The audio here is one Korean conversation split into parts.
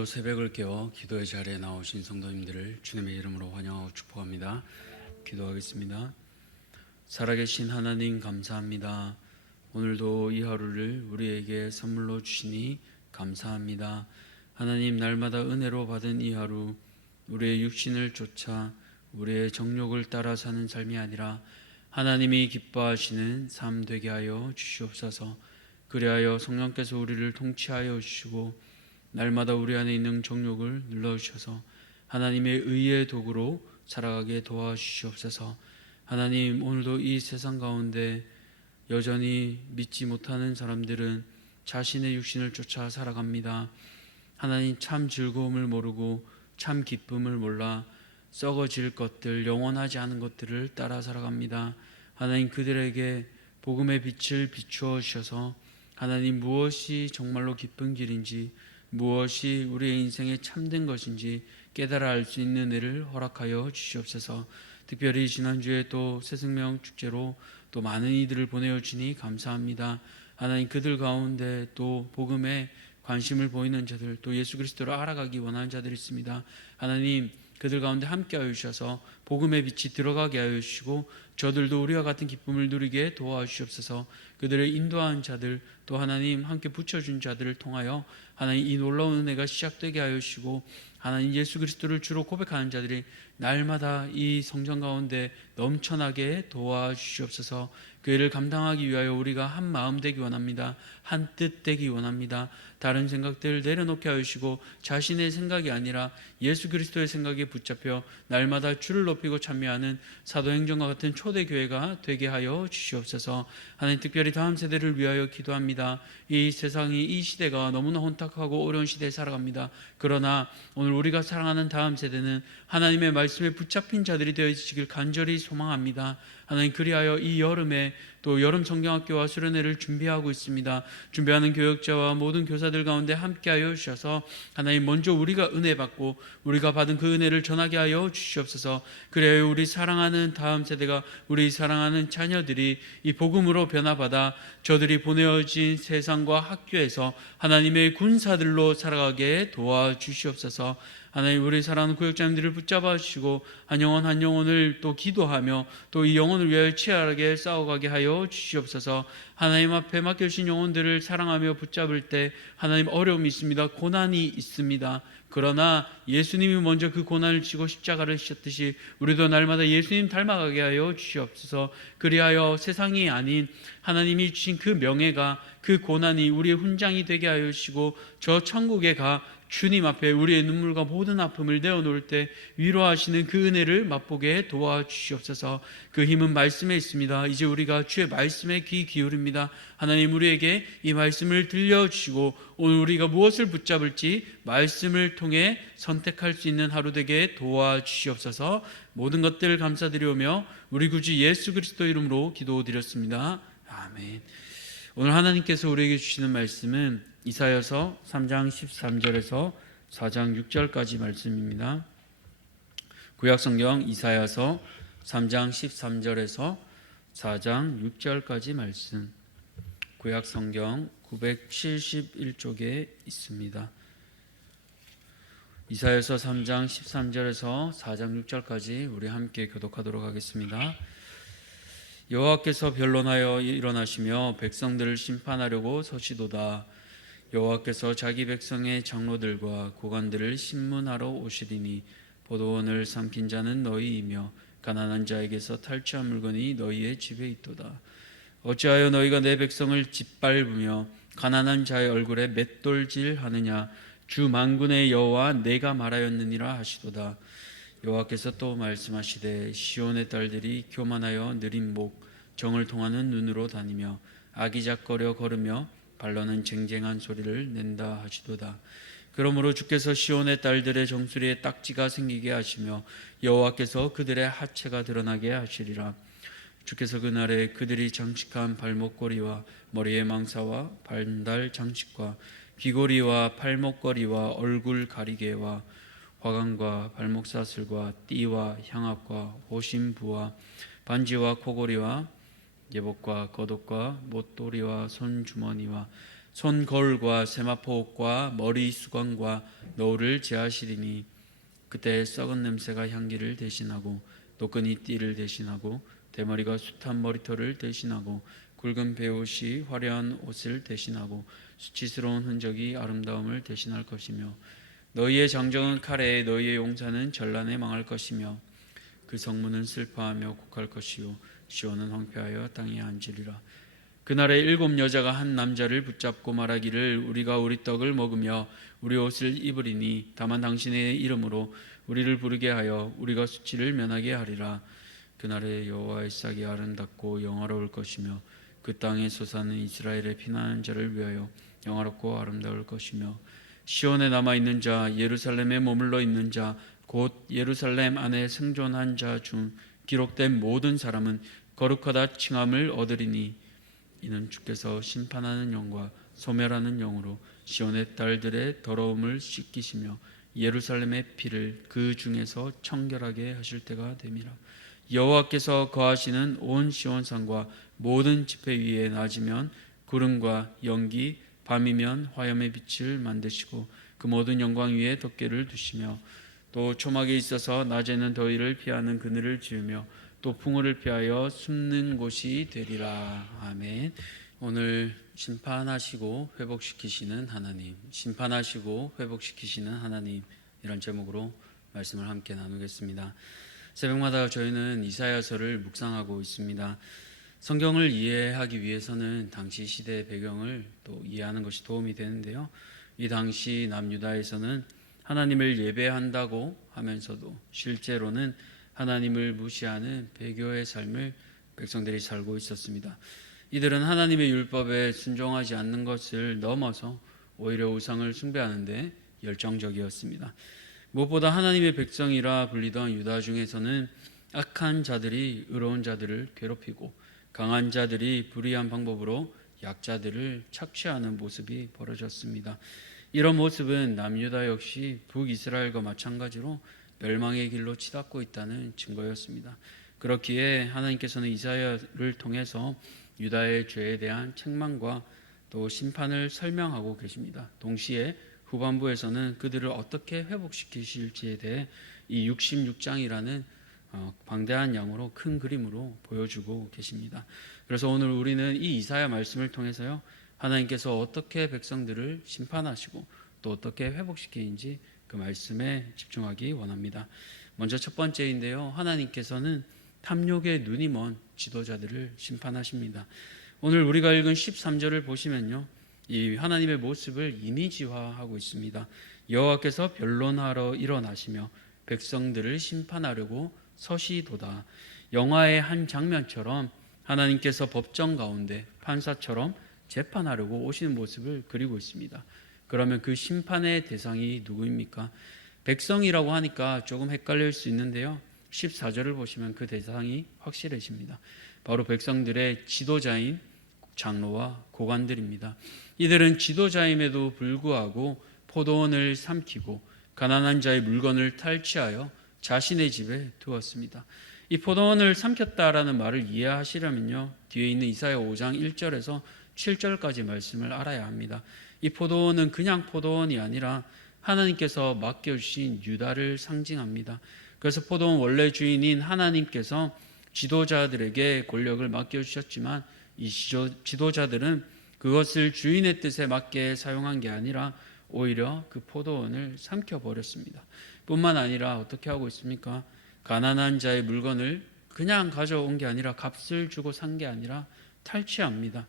오늘도 새벽을 깨워 기도의 자리에 나오신 성도님들을 주님의 이름으로 환영하고 축복합니다. 기도하겠습니다. 살아계신 하나님 감사합니다. 오늘도 이 하루를 우리에게 선물로 주시니 감사합니다. 하나님, 날마다 은혜로 받은 이 하루, 우리의 육신을 쫓아 우리의 정욕을 따라 사는 삶이 아니라 하나님이 기뻐하시는 삶 되게 하여 주시옵소서. 그리하여 성령께서 우리를 통치하여 주시고 날마다 우리 안에 있는 정욕을 눌러주셔서 하나님의 의의 도구로 살아가게 도와주시옵소서. 하나님, 오늘도 이 세상 가운데 여전히 믿지 못하는 사람들은 자신의 육신을 쫓아 살아갑니다. 하나님, 참 즐거움을 모르고 참 기쁨을 몰라 썩어질 것들, 영원하지 않은 것들을 따라 살아갑니다. 하나님, 그들에게 복음의 빛을 비추어 주셔서 하나님, 무엇이 정말로 기쁜 길인지, 무엇이 우리의 인생에 참된 것인지 깨달아 알 수 있는 은혜를 허락하여 주시옵소서. 특별히 지난주에 또 새생명 축제로 또 많은 이들을 보내어 주니 감사합니다. 하나님, 그들 가운데 또 복음에 관심을 보이는 자들, 또 예수 그리스도를 알아가기 원하는 자들이 있습니다. 하나님, 그들 가운데 함께하여 주셔서 복음의 빛이 들어가게 하여 주시고 저들도 우리와 같은 기쁨을 누리게 도와주시옵소서. 그들을 인도한 자들, 또 하나님 함께 붙여준 자들을 통하여 하나님 이 놀라운 은혜가 시작되게 하여 주시고 하나님 예수 그리스도를 주로 고백하는 자들이 날마다 이 성전 가운데 넘쳐나게 도와주시옵소서. 그 일을 감당하기 위하여 우리가 한 마음 되기 원합니다. 한 뜻 되기 원합니다. 다른 생각들을 내려놓게 하여 주시고 자신의 생각이 아니라 예수 그리스도의 생각에 붙잡혀 날마다 주를 높이고 찬미하는 사도행전과 같은 초대교회가 되게 하여 주시옵소서. 하나님, 특별히 다음 세대를 위하여 기도합니다. 이 세상이, 이 시대가 너무나 혼탁하고 어려운 시대에 살아갑니다. 그러나 오늘 우리가 사랑하는 다음 세대는 하나님의 말씀에 붙잡힌 자들이 되어지길 간절히 소망합니다. 하나님, 그리하여 이 여름에 또 여름 성경학교와 수련회를 준비하고 있습니다. 준비하는 교역자와 모든 교사들 가운데 함께하여 주셔서 하나님, 먼저 우리가 은혜 받고 우리가 받은 그 은혜를 전하게 하여 주시옵소서. 그래야 우리 사랑하는 다음 세대가, 우리 사랑하는 자녀들이 이 복음으로 변화받아 저들이 보내어진 세상과 학교에서 하나님의 군사들로 살아가게 도와주시옵소서. 하나님, 우리 사랑하는 구역자님들을 붙잡아 주시고 한 영혼 한 영혼을 또 기도하며 또 이 영혼을 위하여 치열하게 싸워가게 하여 주시옵소서. 하나님 앞에 맡겨주신 영혼들을 사랑하며 붙잡을 때 하나님, 어려움이 있습니다. 고난이 있습니다. 그러나 예수님이 먼저 그 고난을 지고 십자가를 지셨듯이 우리도 날마다 예수님 닮아가게 하여 주시옵소서. 그리하여 세상이 아닌 하나님이 주신 그 명예가, 그 고난이 우리의 훈장이 되게 하여 주시고 저 천국에 가 주님 앞에 우리의 눈물과 모든 아픔을 내어놓을 때 위로하시는 그 은혜를 맛보게 도와주시옵소서. 그 힘은 말씀에 있습니다. 이제 우리가 주의 말씀에 귀 기울입니다. 하나님, 우리에게 이 말씀을 들려주시고 오늘 우리가 무엇을 붙잡을지 말씀을 통해 선택할 수 있는 하루 되게 도와주시옵소서. 모든 것들을 감사드리오며 우리 구주 예수 그리스도 이름으로 기도드렸습니다. 아멘. 오늘 하나님께서 우리에게 주시는 말씀은 이사야서 3장 13절에서 4장 6절까지 말씀입니다. 구약성경 이사야서 3장 13절에서 4장 6절까지 말씀, 구약성경 971쪽에 있습니다. 이사야서 3장 13절에서 4장 6절까지 우리 함께 교독하도록 하겠습니다. 여호와께서 변론하여 일어나시며 백성들을 심판하려고 서시도다. 여호와께서 자기 백성의 장로들과 고관들을 심문하러 오시리니 포도원을 삼킨 자는 너희이며 가난한 자에게서 탈취한 물건이 너희의 집에 있도다. 어찌하여 너희가 내 백성을 짓밟으며 가난한 자의 얼굴에 맷돌질하느냐. 주 만군의 여호와 내가 말하였느니라 하시도다. 여호와께서 또 말씀하시되 시온의 딸들이 교만하여 느린 목 정을 통하는 눈으로 다니며 아기작거려 걸으며 발로는 쟁쟁한 소리를 낸다 하시도다. 그러므로 주께서 시온의 딸들의 정수리에 딱지가 생기게 하시며 여호와께서 그들의 하체가 드러나게 하시리라. 주께서 그날에 그들이 장식한 발목걸이와 머리의 망사와 반달 장식과 귀고리와 팔목걸이와 얼굴 가리개와 화관과 발목사슬과 띠와 향압과 호심부와 반지와 코고리와 예복과 겉옷과 못도리와 손주머니와 손 거울과 세마포옷과 머리 수건과 너울을 제하시리니 그때 썩은 냄새가 향기를 대신하고 노끈이 띠를 대신하고 대머리가 숱한 머리털을 대신하고 굵은 베옷이 화려한 옷을 대신하고 수치스러운 흔적이 아름다움을 대신할 것이며 너희의 장정은 칼에 너희의 용사는 전란에 망할 것이며 그 성문은 슬퍼하며 곡할 것이요 시온은 황폐하여 땅에 앉으리라. 그날에 7 여자가 한 남자를 붙잡고 말하기를 우리가 우리 떡을 먹으며 우리 옷을 입으리니 다만 당신의 이름으로 우리를 부르게 하여 우리가 수치를 면하게 하리라. 그날에 여호와의 싹이 아름답고 영화로울 것이며 그 땅에 솟아는 이스라엘의 피난하는 자를 위하여 영화롭고 아름다울 것이며 시온에 남아있는 자 예루살렘에 머물러 있는 자 곧 예루살렘 안에 생존한 자 중 기록된 모든 사람은 거룩하다 칭함을 얻으리니 이는 주께서 심판하는 영과 소멸하는 영으로 시온의 딸들의 더러움을 씻기시며 예루살렘의 피를 그 중에서 청결하게 하실 때가 됨이라. 여호와께서 거하시는 온 시온산과 모든 지폐 위에 낮이면 구름과 연기, 밤이면 화염의 빛을 만드시고 그 모든 영광 위에 덮개를 두시며 또 초막에 있어서 낮에는 더위를 피하는 그늘을 지으며 또 풍우를 피하여 숨는 곳이 되리라. 아멘. 오늘 심판하시고 회복시키시는 하나님, 심판하시고 회복시키시는 하나님, 이런 제목으로 말씀을 함께 나누겠습니다. 새벽마다 저희는 이사야서를 묵상하고 있습니다. 성경을 이해하기 위해서는 당시 시대의 배경을 또 이해하는 것이 도움이 되는데요. 이 당시 남유다에서는 하나님을 예배한다고 하면서도 실제로는 하나님을 무시하는 배교의 삶을 백성들이 살고 있었습니다. 이들은 하나님의 율법에 순종하지 않는 것을 넘어서 오히려 우상을 숭배하는 데 열정적이었습니다. 무엇보다 하나님의 백성이라 불리던 유다 중에서는 악한 자들이 의로운 자들을 괴롭히고 강한 자들이 불의한 방법으로 약자들을 착취하는 모습이 벌어졌습니다. 이런 모습은 남유다 역시 북이스라엘과 마찬가지로 멸망의 길로 치닫고 있다는 증거였습니다. 그렇기에 하나님께서는 이사야를 통해서 유다의 죄에 대한 책망과 또 심판을 설명하고 계십니다. 동시에 후반부에서는 그들을 어떻게 회복시키실지에 대해 이 66장이라는 방대한 양으로 큰 그림으로 보여주고 계십니다. 그래서 오늘 우리는 이 이사야 말씀을 통해서요, 하나님께서 어떻게 백성들을 심판하시고 또 어떻게 회복시키는지 그 말씀에 집중하기 원합니다. 먼저 첫 번째인데요, 하나님께서는 탐욕의 눈이 먼 지도자들을 심판하십니다. 오늘 우리가 읽은 13절을 보시면요, 이 하나님의 모습을 이미지화하고 있습니다. 여호와께서 변론하러 일어나시며 백성들을 심판하려고 서시도다. 영화의 한 장면처럼 하나님께서 법정 가운데 판사처럼 재판하려고 오시는 모습을 그리고 있습니다. 그러면 그 심판의 대상이 누구입니까? 백성이라고 하니까 조금 헷갈릴 수 있는데요, 14절을 보시면 그 대상이 확실해집니다. 바로 백성들의 지도자인 장로와 고관들입니다. 이들은 지도자임에도 불구하고 포도원을 삼키고 가난한 자의 물건을 탈취하여 자신의 집에 두었습니다. 이 포도원을 삼켰다라는 말을 이해하시려면요, 뒤에 있는 이사야 5장 1절에서 7절까지 말씀을 알아야 합니다. 이 포도원은 그냥 포도원이 아니라 하나님께서 맡겨주신 유다를 상징합니다. 그래서 포도원 원래 주인인 하나님께서 지도자들에게 권력을 맡겨주셨지만 이 지도자들은 그것을 주인의 뜻에 맞게 사용한 게 아니라 오히려 그 포도원을 삼켜버렸습니다. 뿐만 아니라 어떻게 하고 있습니까? 가난한 자의 물건을 그냥 가져온 게 아니라 값을 주고 산 게 아니라 탈취합니다.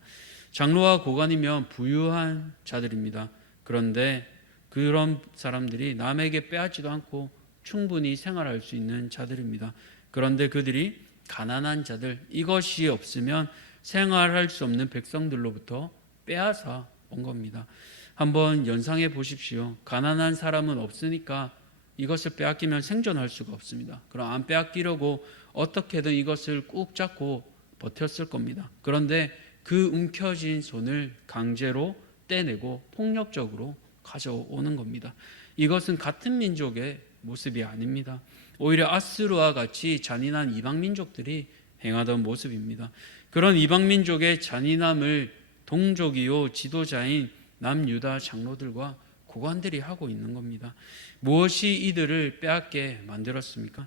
장로와 고관이면 부유한 자들입니다. 그런데 그런 사람들이 남에게 빼앗지도 않고 충분히 생활할 수 있는 자들입니다. 그런데 그들이 가난한 자들, 이것이 없으면 생활할 수 없는 백성들로부터 빼앗아 온 겁니다. 한번 연상해 보십시오. 가난한 사람은 없으니까 이것을 빼앗기면 생존할 수가 없습니다. 그럼 안 빼앗기려고 어떻게든 이것을 꾹 잡고 버텼을 겁니다. 그런데 그 움켜쥔 손을 강제로 떼내고 폭력적으로 가져오는 겁니다. 이것은 같은 민족의 모습이 아닙니다. 오히려 아스루와 같이 잔인한 이방 민족들이 행하던 모습입니다. 그런 이방 민족의 잔인함을 동족이요 지도자인 남유다 장로들과 고관들이 하고 있는 겁니다. 무엇이 이들을 빼앗게 만들었습니까?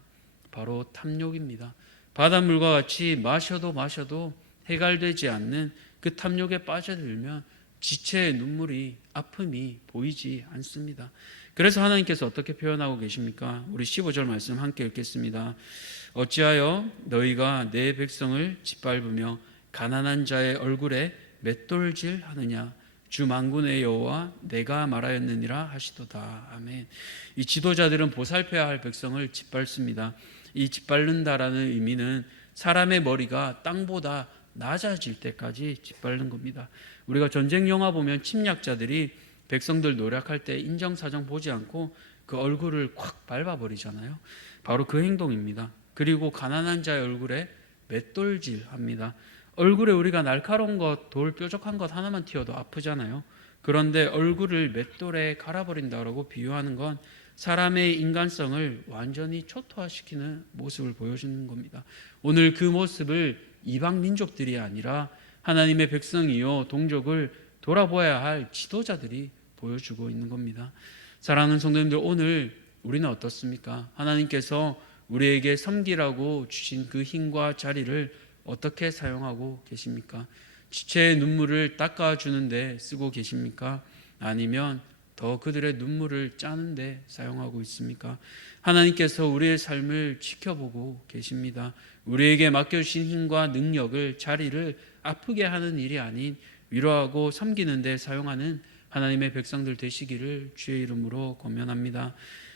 바로 탐욕입니다. 바닷물과 같이 마셔도 해갈되지 않는 그 탐욕에 빠져들면 지체의 눈물이, 아픔이 보이지 않습니다. 그래서 하나님께서 어떻게 표현하고 계십니까? 우리 15절 말씀 함께 읽겠습니다. 어찌하여 너희가 내 백성을 짓밟으며 가난한 자의 얼굴에 맷돌질 하느냐? 주 만군의 여호와 내가 말하였느니라 하시도다. 아멘. 이 지도자들은 보살펴야 할 백성을 짓밟습니다. 이 짓밟는다라는 의미는 사람의 머리가 땅보다 낮아질 때까지 짓밟는 겁니다. 우리가 전쟁 영화 보면 침략자들이 백성들 노력할 때 인정사정 보지 않고 그 얼굴을 콱 밟아버리잖아요. 바로 그 행동입니다. 그리고 가난한 자의 얼굴에 맷돌질합니다. 얼굴에 우리가 날카로운 것, 돌 뾰족한 것 하나만 튀어도 아프잖아요. 그런데 얼굴을 맷돌에 갈아버린다고 비유하는 건 사람의 인간성을 완전히 초토화시키는 모습을 보여주는 겁니다. 오늘 그 모습을 이방 민족들이 아니라 하나님의 백성이요 동족을 돌아보아야 할 지도자들이 보여주고 있는 겁니다. 사랑하는 성도님들, 오늘 우리는 어떻습니까? 하나님께서 우리에게 섬기라고 주신 그 힘과 자리를 어떻게 사용하고 계십니까? 지체의 눈물을 닦아주는데 쓰고 계십니까? 아니면 더 그들의 눈물을 짜는데 사용하고 있습니까? 하나님께서 우리의 삶을 지켜보고 계십니다. 우리에게 맡겨주신 힘과 능력을, 자리를 아프게 하는 일이 아닌 위로하고 섬기는 데 사용하는 하나님의 백성들 되시기를 주의 이름으로 권면합니다.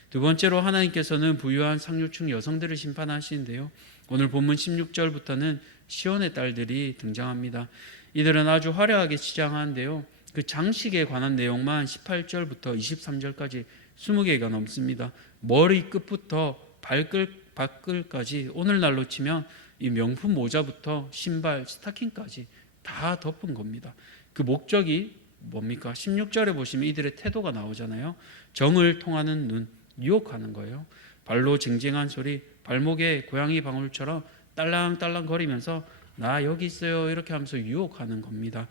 두 번째로 하나님께서는 부유한 상류층 여성들을 심판하시는데요. 오늘 본문 16절부터는 시온의 딸들이 등장합니다. 이들은 아주 화려하게 치장하는데요. 그 장식에 관한 내용만 18절부터 23절까지 20개가 넘습니다. 머리 끝부터 발끝까지 오늘날로 치면 이 명품 모자부터 신발, 스타킹까지 다 덮은 겁니다. 그 목적이 뭡니까? 16절에 보시면 이들의 태도가 나오잖아요. 정을 통하는 눈, 유혹하는 거예요. 발로 쟁쟁한 소리, 발목에 고양이 방울처럼 딸랑딸랑 거리면서 나 여기 있어요 이렇게 하면서 유혹하는 겁니다.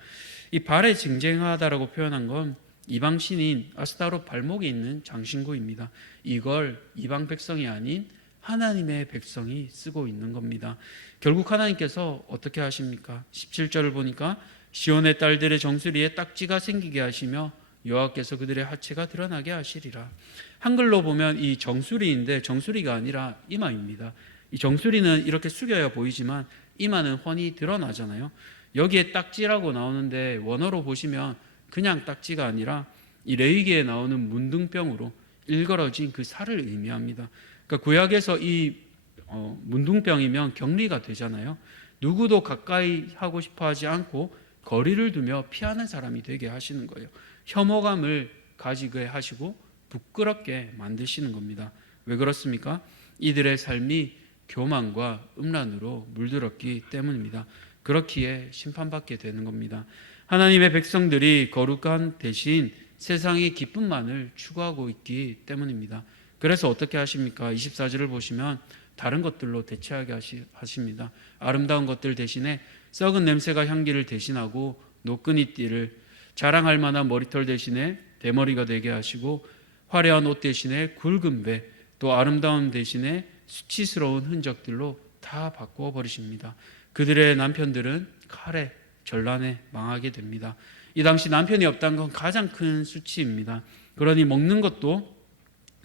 이 발에 쟁쟁하다라고 표현한 건 이방 신인 아스타롯 발목에 있는 장신구입니다. 이걸 이방 백성이 아닌 하나님의 백성이 쓰고 있는 겁니다. 결국 하나님께서 어떻게 하십니까? 17절을 보니까 시온의 딸들의 정수리에 딱지가 생기게 하시며 여호와께서 그들의 하체가 드러나게 하시리라. 한글로 보면 이 정수리인데 정수리가 아니라 이마입니다. 이 정수리는 이렇게 숙여야 보이지만 이마는 훤히 드러나잖아요. 여기에 딱지라고 나오는데 원어로 보시면 그냥 딱지가 아니라 이 레위기에 나오는 문둥병으로 일걸어진 그 살을 의미합니다. 그러니까 구약에서 이 문둥병이면 격리가 되잖아요. 누구도 가까이 하고 싶어 하지 않고 거리를 두며 피하는 사람이 되게 하시는 거예요. 혐오감을 가지게 하시고 부끄럽게 만드시는 겁니다. 왜 그렇습니까? 이들의 삶이 교만과 음란으로 물들었기 때문입니다. 그렇기에 심판받게 되는 겁니다. 하나님의 백성들이 거룩한 대신 세상의 기쁨만을 추구하고 있기 때문입니다. 그래서 어떻게 하십니까? 24절을 보시면 다른 것들로 대체하게 하십니다. 아름다운 것들 대신에 썩은 냄새가 향기를 대신하고 노끈이띠를, 자랑할 만한 머리털 대신에 대머리가 되게 하시고 화려한 옷 대신에 굵은 배, 또 아름다운 대신에 수치스러운 흔적들로 다 바꾸어 버리십니다. 그들의 남편들은 칼에, 전란에 망하게 됩니다. 이 당시 남편이 없다는 건 가장 큰 수치입니다. 그러니 먹는 것도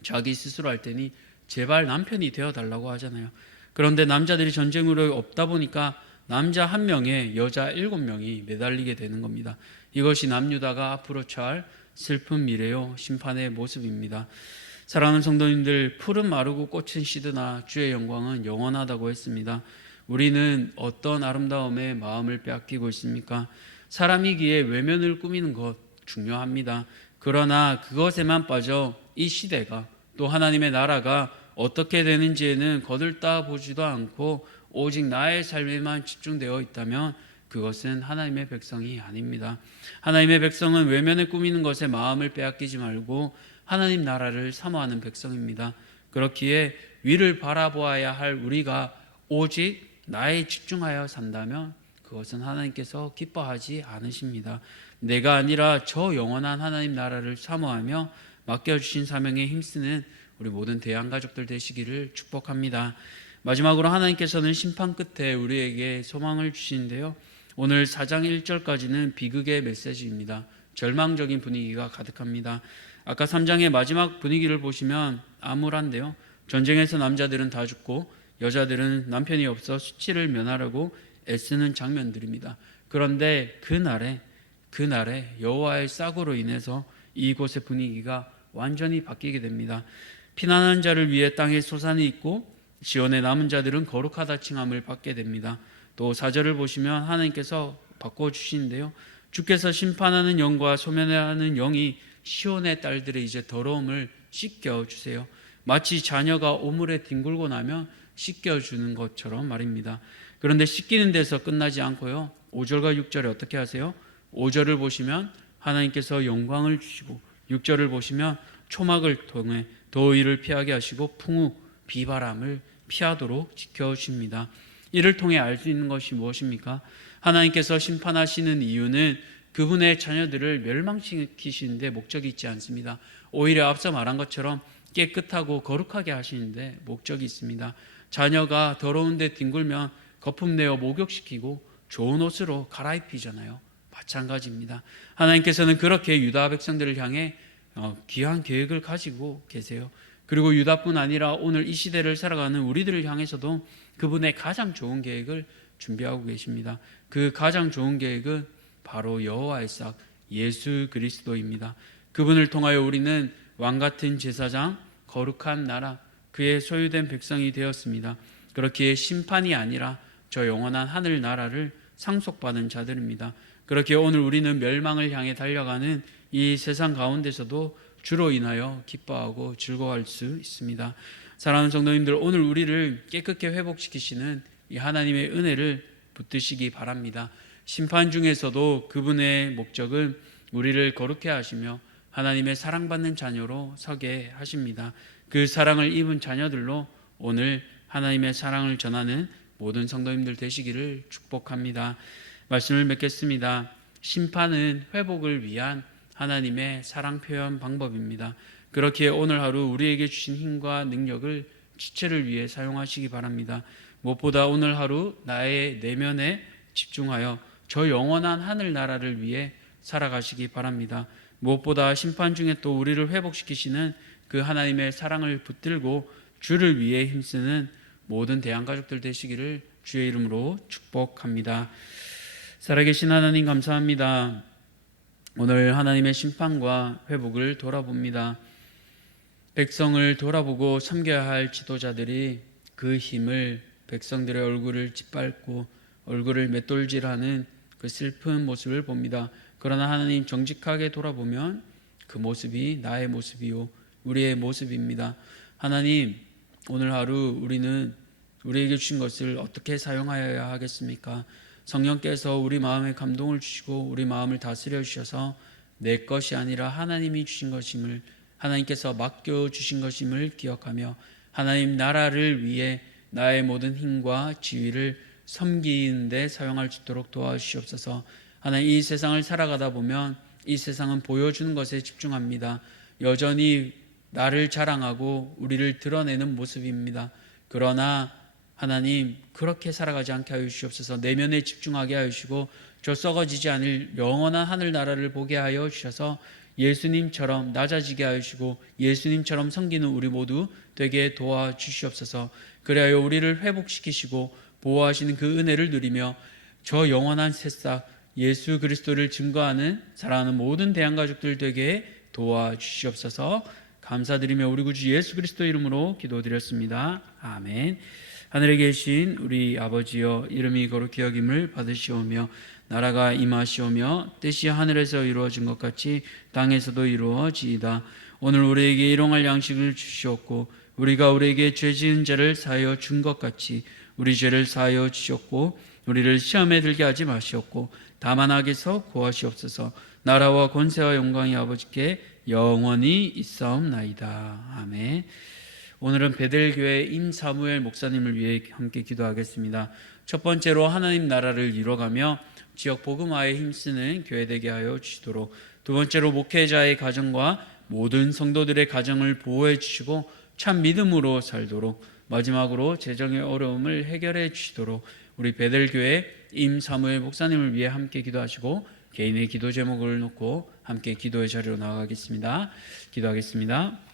자기 스스로 할 테니 제발 남편이 되어달라고 하잖아요. 그런데 남자들이 전쟁으로 없다 보니까 남자 1명에 여자 7명이 매달리게 되는 겁니다. 이것이 남유다가 앞으로 처할 슬픈 미래요 심판의 모습입니다. 사랑하는 성도님들, 풀은 마르고 꽃은 시드나 주의 영광은 영원하다고 했습니다. 우리는 어떤 아름다움에 마음을 빼앗기고 있습니까? 사람이기에 외면을 꾸미는 것 중요합니다. 그러나 그것에만 빠져 이 시대가 또 하나님의 나라가 어떻게 되는지에는 거들떠 보지도 않고 오직 나의 삶에만 집중되어 있다면 그것은 하나님의 백성이 아닙니다. 하나님의 백성은 외면에 꾸미는 것에 마음을 빼앗기지 말고 하나님 나라를 사모하는 백성입니다. 그렇기에 위를 바라보아야 할 우리가 오직 나에 집중하여 산다면 그것은 하나님께서 기뻐하지 않으십니다. 내가 아니라 저 영원한 하나님 나라를 사모하며 맡겨주신 사명에 힘쓰는 우리 모든 대한가족들 되시기를 축복합니다. 마지막으로 하나님께서는 심판 끝에 우리에게 소망을 주시는데요, 오늘 4장 1절까지는 비극의 메시지입니다. 절망적인 분위기가 가득합니다. 아까 3장의 마지막 분위기를 보시면 암울한데요, 전쟁에서 남자들은 다 죽고 여자들은 남편이 없어 수치를 면하려고 애쓰는 장면들입니다. 그런데 그날에 여호와의 싹으로 인해서 이곳의 분위기가 완전히 바뀌게 됩니다. 피난한 자를 위해 땅에 소산이 있고 지원의 남은 자들은 거룩하다 칭함을 받게 됩니다. 또 4절을 보시면 하나님께서 바꿔주시는데요, 주께서 심판하는 영과 소멸하는 영이 시온의 딸들의 이제 더러움을 씻겨주세요. 마치 자녀가 오물에 뒹굴고 나면 씻겨주는 것처럼 말입니다. 그런데 씻기는 데서 끝나지 않고요, 5절과 6절에 어떻게 하세요? 5절을 보시면 하나님께서 영광을 주시고, 6절을 보시면 초막을 통해 더위를 피하게 하시고 풍우, 비바람을 피하도록 지켜주십니다. 이를 통해 알 수 있는 것이 무엇입니까? 하나님께서 심판하시는 이유는 그분의 자녀들을 멸망시키시는데 목적이 있지 않습니다. 오히려 앞서 말한 것처럼 깨끗하고 거룩하게 하시는데 목적이 있습니다. 자녀가 더러운 데 뒹굴면 거품 내어 목욕시키고 좋은 옷으로 갈아입히잖아요. 마찬가지입니다. 하나님께서는 그렇게 유다 백성들을 향해 귀한 계획을 가지고 계세요. 그리고 유다뿐 아니라 오늘 이 시대를 살아가는 우리들을 향해서도 그분의 가장 좋은 계획을 준비하고 계십니다. 그 가장 좋은 계획은 바로 여호와의 싹 예수 그리스도입니다. 그분을 통하여 우리는 왕같은 제사장, 거룩한 나라, 그의 소유된 백성이 되었습니다. 그렇기에 심판이 아니라 저 영원한 하늘 나라를 상속받은 자들입니다. 그렇게 오늘 우리는 멸망을 향해 달려가는 이 세상 가운데서도 주로 인하여 기뻐하고 즐거워할 수 있습니다. 사랑하는 성도님들, 오늘 우리를 깨끗게 회복시키시는 이 하나님의 은혜를 붙드시기 바랍니다. 심판 중에서도 그분의 목적은 우리를 거룩해 하시며 하나님의 사랑받는 자녀로 서게 하십니다. 그 사랑을 입은 자녀들로 오늘 하나님의 사랑을 전하는 모든 성도님들 되시기를 축복합니다. 말씀을 맺겠습니다. 심판은 회복을 위한 하나님의 사랑 표현 방법입니다. 그렇기에 오늘 하루 우리에게 주신 힘과 능력을 지체를 위해 사용하시기 바랍니다. 무엇보다 오늘 하루 나의 내면에 집중하여 저 영원한 하늘나라를 위해 살아가시기 바랍니다. 무엇보다 심판 중에 또 우리를 회복시키시는 그 하나님의 사랑을 붙들고 주를 위해 힘쓰는 모든 대한가족들 되시기를 주의 이름으로 축복합니다. 살아계신 하나님 감사합니다. 오늘 하나님의 심판과 회복을 돌아봅니다. 백성을 돌아보고 섬겨야 할 지도자들이 그 힘을 백성들의 얼굴을 짓밟고 얼굴을 맷돌질하는 그 슬픈 모습을 봅니다. 그러나 하나님 정직하게 돌아보면 그 모습이 나의 모습이요 우리의 모습입니다. 하나님, 오늘 하루 우리는 우리에게 주신 것을 어떻게 사용하여야 하겠습니까? 성령께서 우리 마음에 감동을 주시고 우리 마음을 다스려 주셔서 내 것이 아니라 하나님이 주신 것임을, 하나님께서 맡겨주신 것임을 기억하며 하나님 나라를 위해 나의 모든 힘과 지위를 섬기는 데 사용할 수 있도록 도와주시옵소서. 하나님, 이 세상을 살아가다 보면 이 세상은 보여주는 것에 집중합니다. 여전히 나를 자랑하고 우리를 드러내는 모습입니다. 그러나 하나님, 그렇게 살아가지 않게 하여 주시옵소서. 내면에 집중하게 하여 주시고 저 썩어지지 않을 영원한 하늘나라를 보게 하여 주셔서 예수님처럼 낮아지게 하여 주시고 예수님처럼 섬기는 우리 모두 되게 도와주시옵소서. 그래야 우리를 회복시키시고 보호하시는 그 은혜를 누리며 저 영원한 새싹 예수 그리스도를 증거하는 사랑하는 모든 대한가족들 되게 도와주시옵소서. 감사드리며 우리 구주 예수 그리스도 이름으로 기도드렸습니다. 아멘. 하늘에 계신 우리 아버지여, 이름이 거룩히 여김을 받으시오며 나라가 임하시오며 뜻이 하늘에서 이루어진 것 같이 땅에서도 이루어지이다. 오늘 우리에게 일용할 양식을 주시옵고 우리가 우리에게 죄 지은 자를 사하여 준 것 같이 우리 죄를 사하여 주셨고 우리를 시험에 들게 하지 마시옵고 다만 악에서 구하시옵소서. 나라와 권세와 영광이 아버지께 영원히 있사옵나이다. 아멘. 오늘은 베델교회 임사무엘 목사님을 위해 함께 기도하겠습니다. 첫 번째로 하나님 나라를 이뤄가며 지역 복음화에 힘쓰는 교회 되게 하여 주시도록, 두 번째로 목회자의 가정과 모든 성도들의 가정을 보호해 주시고 참 믿음으로 살도록, 마지막으로 재정의 어려움을 해결해 주시도록 우리 베델교회 임사무엘 목사님을 위해 함께 기도하시고 개인의 기도 제목을 놓고 함께 기도의 자리로 나아가겠습니다. 기도하겠습니다.